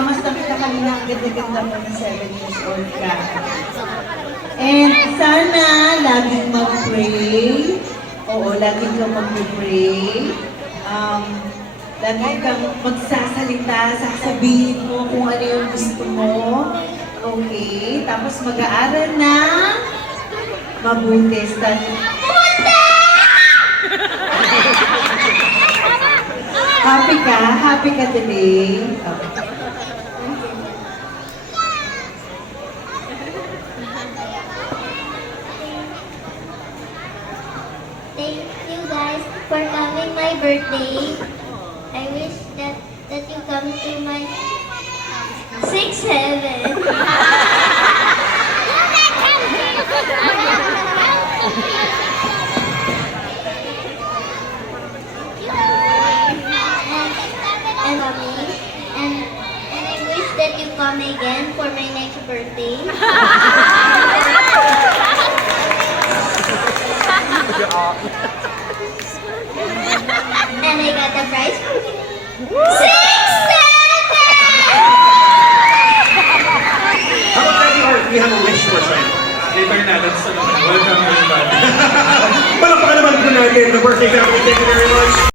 Thomas, nakita kanina ang ganda-ganda mo na 7 years old ka. And sana laging mag-pray. Oo, laging kang mag-pray. Laging kang magsasalita, sasabihin mo kung ano yung gusto mo. Okay? Tapos mag-aaral na mabuti. Happy ka? Happy ka today? Okay. Thank you guys for coming my birthday. I wish that you come to my 6th heaven. and I wish that you come again for my next birthday. And I got the prize for you. 6, 7! How about that, or we have a wish for Sam? Later natin sa welcome everybody. Palakpakan naman po natin the birthday family. Thank you very much.